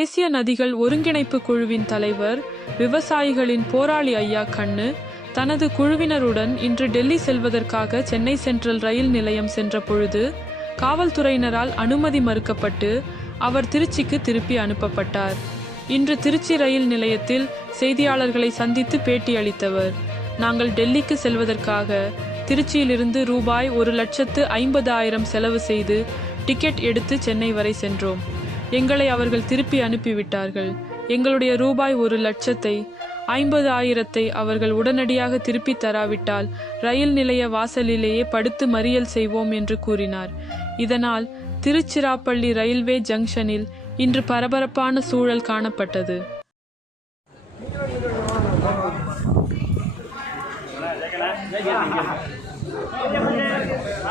தேசிய நதிகள் ஒருங்கிணைப்பு குழுவின் தலைவர் விவசாயிகளின் போராளி ஐயா கண்ணு தனது குழுவினருடன் இன்று டெல்லி செல்வதற்காக சென்னை சென்ட்ரல் ரயில் நிலையம் சென்ற பொழுது காவல்துறையினரால் அனுமதி மறுக்கப்பட்டு அவர் திருச்சிக்கு திருப்பி அனுப்பப்பட்டார். இன்று திருச்சி ரயில் நிலையத்தில் செய்தியாளர்களை சந்தித்து பேட்டியளித்தவர் நாங்கள் டெல்லிக்கு செல்வதற்காக திருச்சியிலிருந்து ரூபாய் ஒரு லட்சத்து ஐம்பதாயிரம் செலவு செய்து டிக்கெட் எடுத்து சென்னை வரை சென்றோம். எங்களை அவர்கள் திருப்பி அனுப்பிவிட்டார்கள். எங்களுடைய ரூபாய் ஒரு லட்சத்தை ஐம்பது ஆயிரத்தை அவர்கள் உடனடியாக திருப்பி தராவிட்டால் ரயில் நிலைய வாசலிலேயே படுத்து மறியல் செய்வோம் என்று கூறினார். இதனால் திருச்சிராப்பள்ளி ரயில்வே ஜங்ஷனில் இன்று பரபரப்பான சூழல் காணப்பட்டது.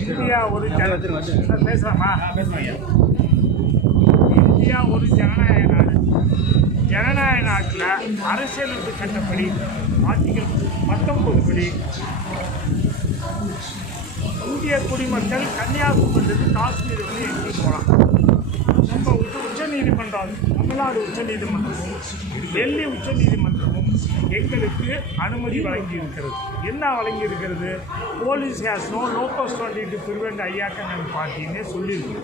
இந்தியா ஒரு ஜன சார் பேசலாமா? இந்தியா ஒரு ஜனநாயக நாடு. ஜனநாயக நாட்டில் அரசியலமைப்பு சட்டப்படி ஆர்டிகல் பத்தொன்பது படி இந்திய குடிமக்கள் கன்னியாகுமரிலிருந்து காஷ்மீர் வந்து எங்கே போகலாம். நம்ம வந்து உச்சநீதிமன்றம் தமிழ்நாடு உச்சநீதிமன்றமும் டெல்லி உச்சநீதிமன்றமும் எங்களுக்கு அனுமதி வழங்கி இருக்கிறது என்ன வழங்கி இருக்கிறது police has no locus twenty to prevent Ayyakannan பார்ட்டின்னு சொல்லியிருக்கு.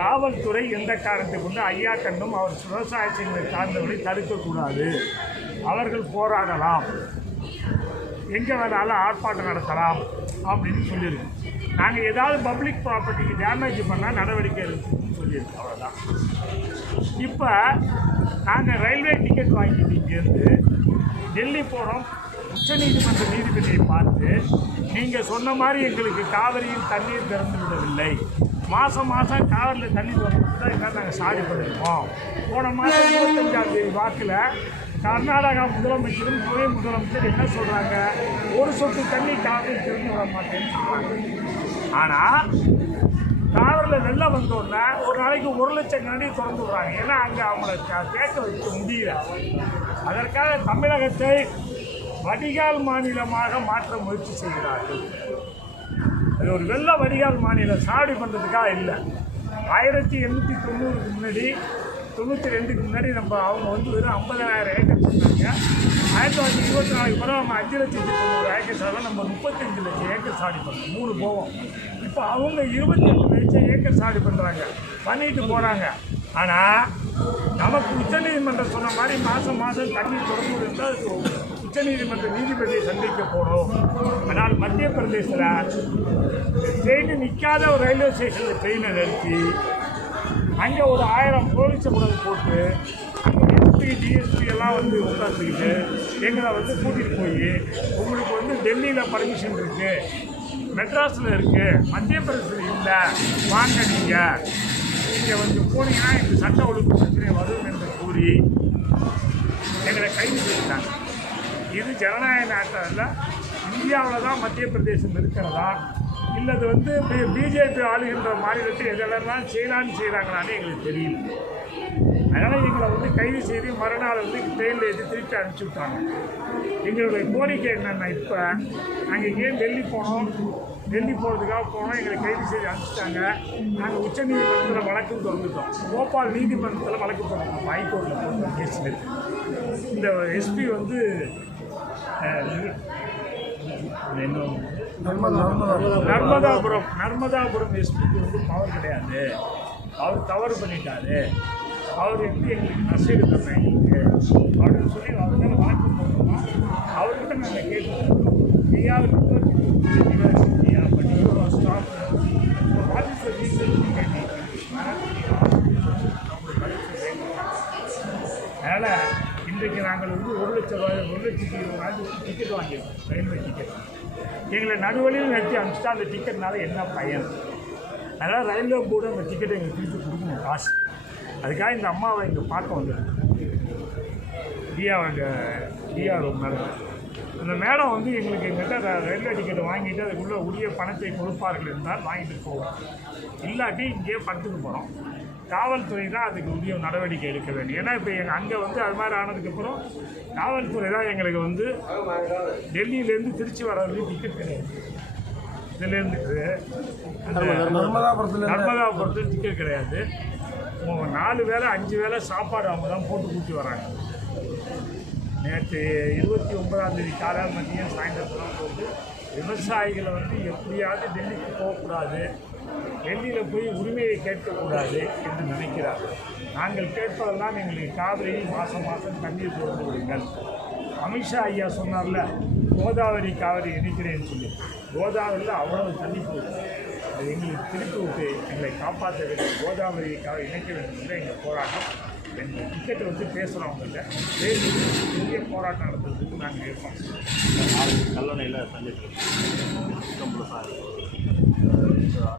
காவல்துறை எந்த காரணத்தை கொண்டு ஐயாக்கண்ணும் அவர் விவசாயத்தின் சார்ந்தவர்களை தடுக்கக்கூடாது? அவர்கள் போராடலாம். எங்கே வேணாலும் ஆர்ப்பாட்டம் நடத்தலாம் அப்படின்னு சொல்லியிருக்கு. நாங்கள் ஏதாவது பப்ளிக் ப்ராப்பர்ட்டிக்கு டேமேஜ் பண்ணால் நடவடிக்கை இருக்குன்னு சொல்லியிருக்கு. அவ்வளோதான் இப்போ நாங்கள் ரயில்வே டிக்கெட் வாங்கிட்டு இங்கேருந்து டெல்லி போகிறோம் உச்சநீதிமன்ற நீதிபதியை பார்த்து நீங்கள் சொன்ன மாதிரி எங்களுக்கு காவிரியில் தண்ணீர் திறந்து விடவில்லை. மாதம் மாதம் காவிரியில் தண்ணி திறந்து தான் என்ன நாங்கள் சாடி பண்ணியிருக்கோம் போன மாதம் இருபத்தஞ்சாம் தேதி வாக்கில் கர்நாடகா முதலமைச்சரும் துணை முதலமைச்சர் என்ன சொல்கிறாங்க ஒரு சொட்டு தண்ணி காவிரி திறந்து விட மாட்டேன்னு சொல்கிறாங்க ஆனால் காவிரியில் வெள்ளம் வந்தோடனே ஒரு நாளைக்கு ஒரு லட்சம் கண்டி திறந்து விடுறாங்க. ஏன்னா அங்கே அவங்கள கேட்க வைக்க முடியல. அதற்காக தமிழகத்தை வடிகால் மாநிலமாக மாற்ற முயற்சி செய்கிறார்கள். அது ஒரு வெள்ள வடிகால் மாநிலம். சாடி பண்ணுறதுக்காக இல்லை. ஆயிரத்தி எண்ணூற்றி தொண்ணூறுக்கு முன்னாடி தொண்ணூற்றி ரெண்டுக்கு முன்னாடி நம்ம அவங்க வந்து வெறும் ஐம்பதாயிரம் ஏக்கர் சொன்னாங்க ஆயிரத்தி தொள்ளாயிரத்தி இருபத்தி நாலுக்கு பிறகு நம்ம அஞ்சு லட்சத்தி தொண்ணூறு ஏக்கர் சாலை நம்ம முப்பத்தஞ்சு லட்சம் ஏக்கர் சாடி பண்ணோம் மூணு போவோம். இப்போ அவங்க இருபத்தெட்டு லட்சம் ஏக்கர் சாடி பண்ணுறாங்க பண்ணிட்டு போகிறாங்க ஆனால் நமக்கு உச்சநீதிமன்றம் சொன்ன மாதிரி மாதம் மாதம் தண்ணி தொடர்ந்து இருந்தால் உச்சநீதிமன்ற நீதிபதியை சந்திக்க போகிறோம் ஆனால் மத்திய பிரதேசத்தில் ட்ரெயின் நிற்காத ஒரு ரயில்வே ஸ்டேஷனில் ட்ரெயினை நிறுத்தி அங்கே ஒரு ஆயிரம் போலீஸ் உடல் போட்டு எஸ்பி டிஎஸ்பி எல்லாம் வந்து உட்காந்துக்கிட்டு எங்களை வந்து கூட்டிகிட்டு போய் உங்களுக்கு வந்து டெல்லியில் பர்மிஷன் இருக்குது மெட்ராஸில் இருக்குது மத்திய பிரதேசத்தில் இல்லை வாங்க நீங்கள் நீங்கள் வந்து போனீங்கன்னா இந்த சட்ட ஒழுங்கு பிரச்சனை வரும் என்று கூறி எங்களை கைது செய்தாங்க இது ஜனநாயக நாட்டில் இந்தியாவில் தான் மத்திய பிரதேசம் இருக்கிறதா? இல்லை அது வந்து பிஜேபி ஆளுகின்ற மாநிலத்தில் எதெல்லாம் செய்யலான்னு செய்கிறாங்களான்னு எங்களுக்கு தெரியல. அதனால் எங்களை வந்து கைது செய்து மறுநாள் வந்து ட்ரெயினில் ஏற்றி திருப்பி அனுப்பிச்சி விட்டாங்க. எங்களுடைய கோரிக்கை என்னென்னா இப்போ நாங்கள் ஏன் டெல்லி போனோம். டெல்லி போகிறதுக்காக போனோம். எங்களை கைது செய்து அனுப்பிச்சிட்டாங்க. நாங்கள் உச்சநீதிமன்றத்தில் வழக்கு தொடர்ந்துட்டோம் போபால் நீதிமன்றத்தில் வழக்கு தொடர்ந்தோம் ஹைகோர்ட்டில் கேஸில் இந்த எஸ்பி வந்து அஹ், இது- இது என்ன நர்மதாபுரம் நர்மதாபுரம் எஸ்பிக்கு வந்து பவர் கிடையாது. அவர் தவறு பண்ணிட்டாரு. அவர் எப்படி எங்களுக்கு நசீடு தரணும் எங்களுக்கு? அப்படின்னு சொல்லி அவர் மேலே வாக்கு போட்டோம் அவர்கிட்ட நாங்கள் கேட்கணும் ஐயா பண்ணி ஸ்டாப் கேட்டீங்கன்னா அதனால் இன்றைக்கு நாங்கள் வந்து ஒரு லட்ச ரூபாய் ஒரு லட்சத்தி இருபதாயிரம் டிக்கெட் வாங்கியிருக்கோம் ரயில்வே டிக்கெட் எங்களை நடுவழியில் நிறுத்தி அனுப்பிச்சிட்டா அந்த டிக்கெட்னால என்ன பயன்? அதனால் ரயில்வே போர்டு அந்த டிக்கெட்டை எங்களுக்கு திருப்பி கொடுக்கணும் காசு. அதுக்காக இந்த அம்மாவை இங்கே பார்க்க வந்திருக்கோம். டிஆ டிஆர்ஓ மேடம் அந்த மேடம் வந்து எங்களுக்கு எங்கிட்ட ரயில்வே டிக்கெட் வாங்கிட்டு அதுக்குள்ளே உரிய பணத்தை கொடுப்பார்கள் என்றால் வாங்கிட்டு போவோம். இல்லாட்டி இங்கேயே படுத்துட்டு போகிறோம் காவல்துறை தான் அதுக்கு உரிய நடவடிக்கை எடுக்க வேண்டும். ஏன்னா இப்போ எங்கள் அங்கே வந்து அது மாதிரி ஆனதுக்கப்புறம் காவல்துறை தான் எங்களுக்கு வந்து டெல்லியிலேருந்து திருச்சி வர்றது டிக்கெட் கிடையாது. இதுலேருந்து நர்மதாபுரத்தில் டிக்கெட் கிடையாது. நாலு வேளை அஞ்சு வேளை சாப்பாடு அவங்க தான் போட்டு கூட்டி வராங்க. நேற்று இருபத்தி ஒன்பதாம் தேதி காலை மதியம் சாயந்தரத்துலாம் போட்டு விவசாயிகளை வந்து எப்படியாவது டெல்லிக்கு போகக்கூடாது. டெல்லியில் போய் உரிமையை கேட்கக்கூடாது என்று நினைக்கிறார்கள். நாங்கள் கேட்பதெல்லாம் எங்களுக்கு காவிரியில் மாதம் மாதம் தண்ணீர் திறந்து விடுங்கள். அமித்ஷா ஐயா சொன்னார்ல கோதாவரி காவிரி இணைக்கிறேன்னு சொல்லி. கோதாவரியில் அவ்வளவு தண்ணி போகுது. அது எங்களுக்கு திருப்பி விட்டு எங்களை காப்பாற்ற வேண்டும். கோதாவரி காவிரி இணைக்க வேண்டும் என்று எங்கள் போராட்டம். எங்கள் டிக்கெட்டை வச்சு பேசுகிறவங்கள்ட்ட பேசி பெரிய போராட்டம் நடத்துறதுக்கு நாங்கள் இருக்கோம் கல்லணையில் சந்திப்பு